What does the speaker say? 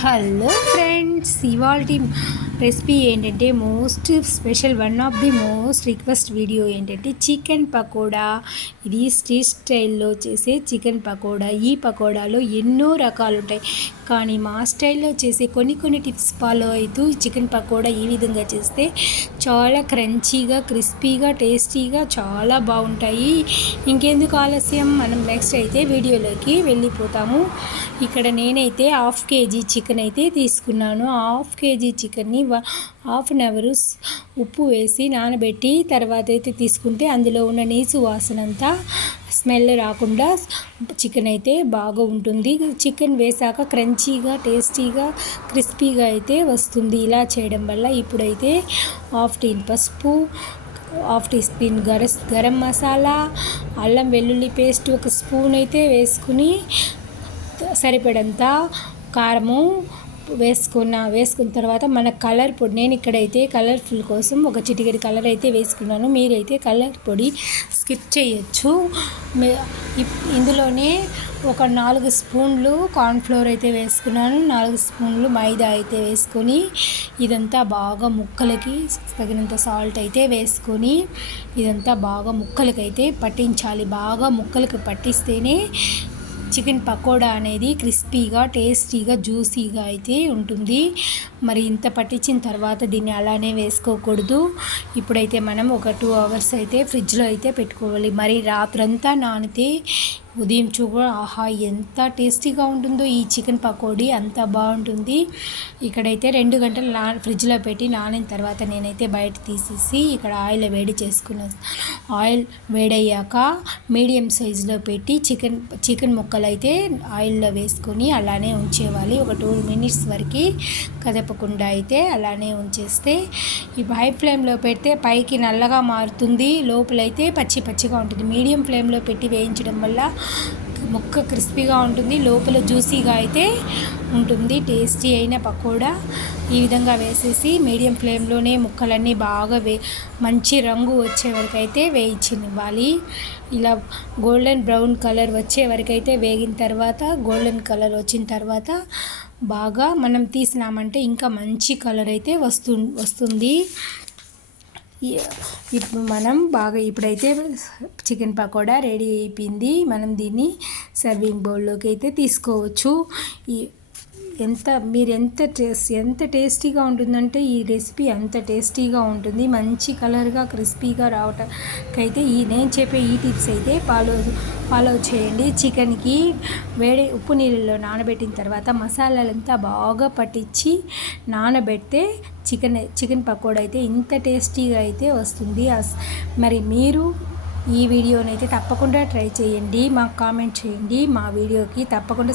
Hello friends, ఇవాల్టి recipe ఏంటంటే most special, one of the most request video ఏంటంటే chicken pakoda. ఇది స్ట్రీట్ స్టైల్లో చేసే చికెన్ పకోడా. ఈ పకోడాలో ఎన్నో రకాలు ఉంటాయి, కానీ మా స్టైల్లో చేసే కొన్ని టిప్స్ ఫాలో అవుతూ చికెన్ పకోడా ఈ విధంగా చేస్తే చాలా క్రంచీగా, క్రిస్పీగా, టేస్టీగా చాలా బాగుంటాయి. ఇంకెందుకు ఆలస్యం, మనం నెక్స్ట్ అయితే వీడియోలోకి వెళ్ళిపోతాము. ఇక్కడ నేనైతే హాఫ్ కేజీ చికెన్ అయితే తీసుకున్నాను. హాఫ్ కేజీ చికెన్ని హాఫ్ అన్ అవర్ ఉప్పు వేసి నానబెట్టి తర్వాత అయితే తీసుకుంటే అందులో ఉన్న నీసు వాసన అంతా స్మెల్ రాకుండా చికెన్ అయితే బాగా ఉంటుంది. చికెన్ వేసాక క్రంచీగా, టేస్టీగా, క్రిస్పీగా అయితే వస్తుంది ఇలా చేయడం వల్ల. ఇప్పుడైతే హాఫ్ టీ పసుపు, half teaspoon garam masala, అల్లం వెల్లుల్లి పేస్ట్ ఒక స్పూన్ అయితే వేసుకుని సరిపడంత కారము వేసుకున్న తర్వాత మన కలర్ పొడి, నేను ఇక్కడైతే కలర్ఫుల్ కోసం ఒక చిటికెడు కలర్ అయితే వేసుకున్నాను. మీరైతే కలర్ పొడి స్కిప్ చేయొచ్చు. ఇందులోనే ఒక 4 స్పూన్లు కార్న్ఫ్లోర్ అయితే వేసుకున్నాను, 4 స్పూన్లు మైదా అయితే వేసుకొని ఇదంతా బాగా ముక్కలకి తగినంత సాల్ట్ అయితే వేసుకొని ఇదంతా బాగా ముక్కలకైతే పట్టించాలి. బాగా ముక్కలకి పట్టిస్తేనే చికెన్ పకోడా అనేది క్రిస్పీగా, టేస్టీగా, జ్యూసీగా అయితే ఉంటుంది. మరి ఇంత పట్టించిన తర్వాత దీన్ని అలానే వేసుకోకూడదు. ఇప్పుడైతే మనం ఒక 2 అవర్స్ అయితే ఫ్రిడ్జ్లో అయితే పెట్టుకోవాలి. మరి రాత్రంతా నానితే ఉదయం ఆహా ఎంత టేస్టీగా ఉంటుందో ఈ చికెన్ పకోడీ, అంత బాగుంటుంది. ఇక్కడైతే 2 గంటలు ఫ్రిడ్జ్లో పెట్టి నానిన తర్వాత నేనైతే బయట తీసేసి ఇక్కడ ఆయిల్ వేడి చేసుకున్నాను. ఆయిల్ వేడయ్యాక మీడియం సైజులో పెట్టి చికెన్ ముక్కలు అయితే ఆయిల్లో వేసుకొని అలానే ఉంచేవాలి. ఒక 2 మినిట్స్ వరకు కదపకుండా అయితే అలానే ఉంచేస్తే ఈ హై ఫ్లేమ్లో పెడితే పైకి నల్లగా మారుతుంది, లోపలైతే పచ్చిగా ఉంటుంది. మీడియం ఫ్లేమ్లో పెట్టి వేయించడం వల్ల ముక్క క్రిస్పీగా ఉంటుంది, లోపల జ్యూసీగా అయితే ఉంటుంది. టేస్టీ అయిన పకోడా ఈ విధంగా వేసేసి మీడియం ఫ్లేమ్లోనే ముక్కలన్నీ బాగా మంచి రంగు వచ్చే వరకు అయితే వేయించనివ్వాలి. ఇలా గోల్డెన్ బ్రౌన్ కలర్ వచ్చే వరకు అయితే వేగిన తర్వాత, గోల్డెన్ కలర్ వచ్చిన తర్వాత బాగా మనం తీసినామంటే ఇంకా మంచి కలర్ అయితే వస్తుంది. ఇప్పుడు మనం ఇప్పుడైతే చికెన్ పకోడా రెడీ అయిపోయింది. మనం దీన్ని సర్వింగ్ బౌల్లోకి అయితే తీసుకోవచ్చు. ఎంత టేస్టీగా ఉంటుందంటే ఈ రెసిపీ అంత టేస్టీగా ఉంటుంది. మంచి కలర్గా, క్రిస్పీగా రావటానికైతే నేను చెప్పే ఈ టిప్స్ అయితే ఫాలో చేయండి. చికెన్కి ఉప్పు నీళ్ళలో నానబెట్టిన తర్వాత మసాలాలంతా బాగా పట్టించి నానబెడితే చికెన్ పకోడా అయితే ఇంత టేస్టీగా అయితే వస్తుంది. మరి మీరు ఈ వీడియోని అయితే తప్పకుండా ట్రై చేయండి, మాకు కామెంట్ చేయండి. మా వీడియోకి తప్పకుండా